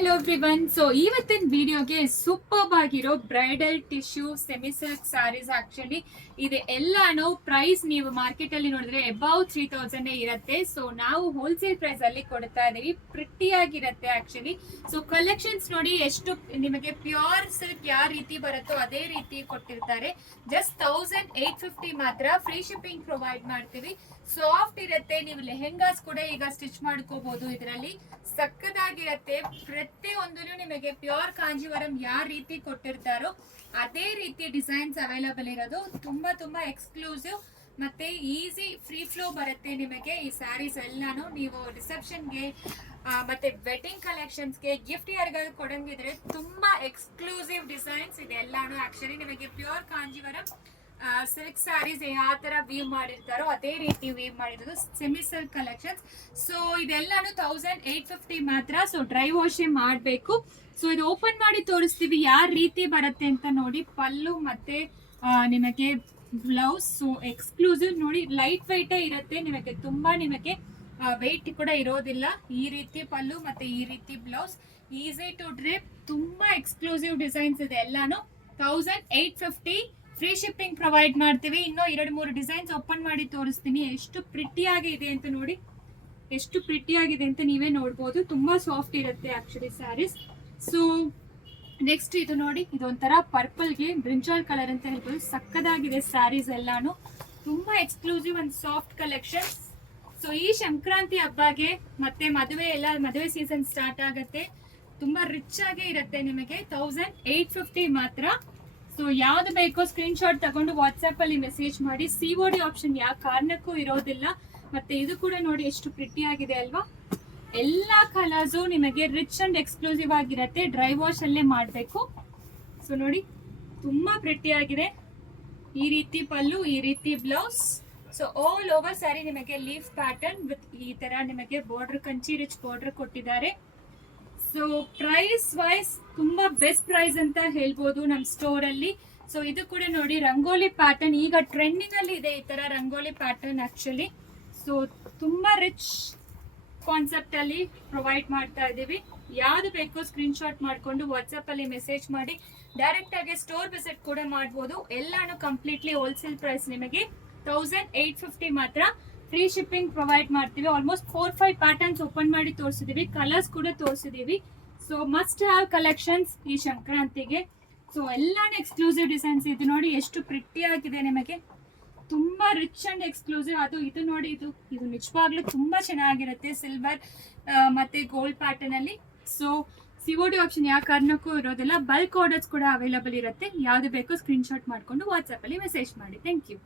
Hello everyone. So ಇವತ್ತಿನ ವಿಡಿಯೋಗೆ superb ಆಗಿರೋ bridal tissue semi silk sarees actually ಇದೆ ಎಲ್ಲಾನು ಪ್ರೈಸ್ ನೀವು ಮಾರ್ಕೆಟ್ ಅಲ್ಲಿ ನೋಡಿದ್ರೆ ಅಬೌವ್ 3000 ಇರುತ್ತೆ. ಸೊ ನಾವು ಹೋಲ್ಸೇಲ್ ಪ್ರೈಸ್ ಅಲ್ಲಿ ಕೊಡ್ತಾ ಇದೀವಿ. ಪ್ರಿಟಿ ಆಗಿರುತ್ತೆ ಆಕ್ಚುಲಿ. ಸೊ ಕಲೆಕ್ಷನ್ಸ್ ನೋಡಿ ಎಷ್ಟು ನಿಮಗೆ ಪ್ಯೂರ್ ಸಿಲ್ಕ್ ಯಾವ ರೀತಿ ಬರುತ್ತೋ ಅದೇ ರೀತಿ ಕೊಟ್ಟಿರ್ತಾರೆ. ಜಸ್ಟ್ 1850 ಮಾತ್ರ. ಫ್ರೀ ಶಿಪ್ಪಿಂಗ್ ಪ್ರೊವೈಡ್ ಮಾಡ್ತೀವಿ. ಸಾಫ್ಟ್ ಇರುತ್ತೆ. ನೀವು ಲೆಹೆಂಗಾಸ್ ಕೂಡ ಈಗ ಸ್ಟಿಚ್ ಮಾಡ್ಕೋಬಹುದು. ಇದರಲ್ಲಿ ಸಕ್ಕದಾಗಿರತ್ತೆ. ಪ್ರತಿಯೊಂದು ನಿಮಗೆ ಪ್ಯೂರ್ ಕಾಂಜೀವರಂ ಯಾವ ರೀತಿ ಕೊಟ್ಟಿರ್ತಾರೋ ಅದೇ ರೀತಿ ಡಿಸೈನ್ಸ್ ಅವೈಲಬಲ್ ಇರೋದು. ತುಂಬಾ ಎಕ್ಸ್ಕ್ಲೂಸಿವ್ ಮತ್ತೆ ಈಸಿ ಫ್ರೀ ಫ್ಲೋ ಬರುತ್ತೆ ನಿಮಗೆ ಈ ಸ್ಯಾರೀಸ್ ಎಲ್ಲಾನು. ನೀವು ರಿಸೆಪ್ಷನ್ಗೆ ಮತ್ತೆ ವೆಡ್ಡಿಂಗ್ ಕಲೆಕ್ಷನ್ಸ್ಗೆ ಗಿಫ್ಟ್ ಯಾರಿಗಾದ್ರು ಕೊಡಂಗಿದ್ರೆ ತುಂಬಾ ಎಕ್ಸ್ಕ್ಲೂಸಿವ್ ಡಿಸೈನ್ಸ್ ಇದೆ ಎಲ್ಲಾನು. ಆಕ್ಚುಲಿ ನಿಮಗೆ ಪ್ಯೂರ್ ಕಾಂಜೀವರಂ ಸಿಲ್ಕ್ ಸ್ಯಾರೀಸ್ ಯಾವ ತರ ವೀವ್ ಮಾಡಿರ್ತಾರೋ ಅದೇ ರೀತಿ ವೀವ್ ಮಾಡಿರೋದು ಸೆಮಿ ಸಿಲ್ಕ್ ಕಲೆಕ್ಷನ್ಸ್. ಸೊ ಇದೆಲ್ಲಾನು 1850 ಮಾತ್ರ. ಸೊ ಡ್ರೈ ವಾಶ್ ಮಾಡಬೇಕು. ಸೊ ಇದು ಓಪನ್ ಮಾಡಿ ತೋರಿಸ್ತೀವಿ ಯಾವ ರೀತಿ ಬರುತ್ತೆ ಅಂತ ನೋಡಿ. ಪಲ್ಲು ಮತ್ತೆ ನಿಮಗೆ ಬ್ಲೌಸ್. ಸೊ ಎಕ್ಸ್ಕ್ಲೂಸಿವ್ ನೋಡಿ, ಲೈಟ್ ವೈಟೇ ಇರುತ್ತೆ ನಿಮಗೆ. ತುಂಬಾ ನಿಮಗೆ ವೆಯ್ಟ್ ಕೂಡ ಇರೋದಿಲ್ಲ. ಈ ರೀತಿ ಪಲ್ಲು ಮತ್ತೆ ಈ ರೀತಿ ಬ್ಲೌಸ್. Easy to drape. ತುಂಬಾ ಎಕ್ಸ್ಕ್ಲೂಸಿವ್ ಡಿಸೈನ್ಸ್ ಇದೆ ಎಲ್ಲಾನು. 1850 ಫ್ರೀ ಶಿಪ್ಪಿಂಗ್ ಪ್ರೊವೈಡ್ ಮಾಡ್ತೀವಿ. ಇನ್ನೂ 2-3 ಡಿಸೈನ್ಸ್ ಓಪನ್ ಮಾಡಿ ತೋರಿಸ್ತೀನಿ. ಎಷ್ಟು ಪ್ರಿಟಿ ಆಗಿದೆ ಅಂತ ನೋಡಿ. ಎಷ್ಟು ಪ್ರಿಟಿ ಆಗಿದೆ ಅಂತ ನೀವೇ ನೋಡ್ಬೋದು. ತುಂಬಾ ಸಾಫ್ಟ್ ಇರುತ್ತೆ ಆಕ್ಚುಲಿ ಸ್ಯಾರೀಸ್. ಸೊ ನೆಕ್ಸ್ಟ್ ಇದು ನೋಡಿ, ಇದೊಂಥರ ಪರ್ಪಲ್ಗೆ ಬ್ರಿಂಜಾಲ್ ಕಲರ್ ಅಂತ ಹೇಳ್ಬೋದು. ಸಕ್ಕದಾಗಿದೆ ಸ್ಯಾರೀಸ್ ಎಲ್ಲಾನು. ತುಂಬಾ exclusive and soft collection. So ಈ ಸಂಕ್ರಾಂತಿ ಹಬ್ಬಗೆ ಮತ್ತೆ ಮದುವೆ ಸೀಸನ್ ಸ್ಟಾರ್ಟ್ ಆಗುತ್ತೆ. ತುಂಬಾ ರಿಚ್ ಆಗೇ ಇರುತ್ತೆ ನಿಮಗೆ. 1850 ಮಾತ್ರ. ಸೊ ಯಾವ್ದು ಬೇಕೋ ಸ್ಕ್ರೀನ್ ಶಾಟ್ ತಗೊಂಡು ವಾಟ್ಸ್ಆಪ್ ಅಲ್ಲಿ ಮೆಸೇಜ್ ಮಾಡಿ. COD ಆಪ್ಷನ್ ಯಾವ ಕಾರಣಕ್ಕೂ ಇರೋದಿಲ್ಲ. ಮತ್ತೆ ಇದು ಕೂಡ ನೋಡಿ ಎಷ್ಟು ಪ್ರಿಟಿ ಆಗಿದೆ ಅಲ್ವಾ. ಎಲ್ಲಾ ಕಲರ್ಸು ನಿಮಗೆ ರಿಚ್ ಅಂಡ್ ಎಕ್ಸ್ಕ್ಲೂಸಿವ್ ಆಗಿರತ್ತೆ. ಡ್ರೈ ವಾಶ್ ಅಲ್ಲೇ ಮಾಡಬೇಕು. ಸೊ ನೋಡಿ ತುಂಬಾ ಪ್ರಿಟಿ ಆಗಿದೆ. ಈ ರೀತಿ ಪಲ್ಲು, ಈ ರೀತಿ blouse. So all over sari ನಿಮಗೆ ಲೀಫ್ ಪ್ಯಾಟರ್ನ್ ವಿತ್ ಈ ತರ ನಿಮಗೆ ಬಾರ್ಡರ್, ಕಂಚಿ ರಿಚ್ ಬಾರ್ಡರ್ ಕೊಟ್ಟಿದ್ದಾರೆ. ಸೊ ಪ್ರೈಸ್ ವೈಸ್ ತುಂಬಾ ಬೆಸ್ಟ್ ಪ್ರೈಸ್ ಅಂತ ಹೇಳ್ಬೋದು ನಮ್ಮ ಸ್ಟೋರ್ ಅಲ್ಲಿ. ಸೊ ಇದು ಕೂಡ ನೋಡಿ ರಂಗೋಲಿ ಪ್ಯಾಟರ್ನ್. ಈಗ ಟ್ರೆಂಡಿಂಗ್ ಅಲ್ಲಿ ಇದೆ ಈ ತರ ರಂಗೋಲಿ ಪ್ಯಾಟರ್ನ್ ಆಕ್ಚುಲಿ. ಸೊ ತುಂಬಾ ರಿಚ್ ಕಾನ್ಸೆಪ್ಟ್ ಅಲ್ಲಿ ಪ್ರೊವೈಡ್ ಮಾಡ್ತಾ ಇದೀವಿ. ಯಾವ್ದು ಬೇಕೋ ಸ್ಕ್ರೀನ್ ಶಾಟ್ ಮಾಡ್ಕೊಂಡು ವಾಟ್ಸ್ಆಪ್ ಅಲ್ಲಿ ಮೆಸೇಜ್ ಮಾಡಿ. ಡೈರೆಕ್ಟ್ ಆಗಿ ಸ್ಟೋರ್ ವಿಸಿಟ್ ಕೂಡ ಮಾಡ್ಬೋದು. ಎಲ್ಲಾನು ಕಂಪ್ಲೀಟ್ಲಿ ಹೋಲ್ಸೇಲ್ ಪ್ರೈಸ್ ನಿಮಗೆ 1850 ಮಾತ್ರ. ಫ್ರೀ ಶಿಪ್ಪಿಂಗ್ ಪ್ರೊವೈಡ್ ಮಾಡ್ತೀವಿ. ಆಲ್ಮೋಸ್ಟ್ 4-5 ಪ್ಯಾಟರ್ನ್ಸ್ ಓಪನ್ ಮಾಡಿ ತೋರಿಸಿದೀವಿ. ಕಲರ್ಸ್ ಕೂಡ ತೋರಿಸಿದೀವಿ. ಸೊ ಮಸ್ಟ್ ಹ್ಯಾವ್ ಕಲೆಕ್ಷನ್ಸ್ ಈ ಸಂಕ್ರಾಂತಿಗೆ. ಸೊ ಎಲ್ಲಾನು ಎಕ್ಸ್ಕ್ಲೂಸಿವ್ ಡಿಸೈನ್ಸ್. ಇದು ನೋಡಿ ಎಷ್ಟು ಪ್ರಿಟಿ ಆಗಿದೆ ನಿಮಗೆ. ತುಂಬಾ ರಿಚ್ ಅಂಡ್ ಎಕ್ಸ್ಕ್ಲೂಸಿವ್. ಇದು ನೋಡಿ, ಇದು ನಿಜವಾಗ್ಲೂ ತುಂಬಾ ಚೆನ್ನಾಗಿರುತ್ತೆ. ಸಿಲ್ವರ್ ಮತ್ತೆ ಗೋಲ್ಡ್ ಪ್ಯಾಟರ್ನ್ ಅಲ್ಲಿ. ಸೊ COD ಆಪ್ಷನ್ ಯಾವ ಕಾರಣಕ್ಕೂ ಇರೋದಿಲ್ಲ. ಬಲ್ಕ್ ಆರ್ಡರ್ಸ್ ಕೂಡ ಅವೈಲಬಲ್ ಇರುತ್ತೆ. ಯಾವ್ದು ಬೇಕೋ ಸ್ಕ್ರೀನ್ ಶಾಟ್ ಮಾಡ್ಕೊಂಡು ವಾಟ್ಸ್ಆಪ್ ಅಲ್ಲಿ ಮೆಸೇಜ್ ಮಾಡಿ. Thank you.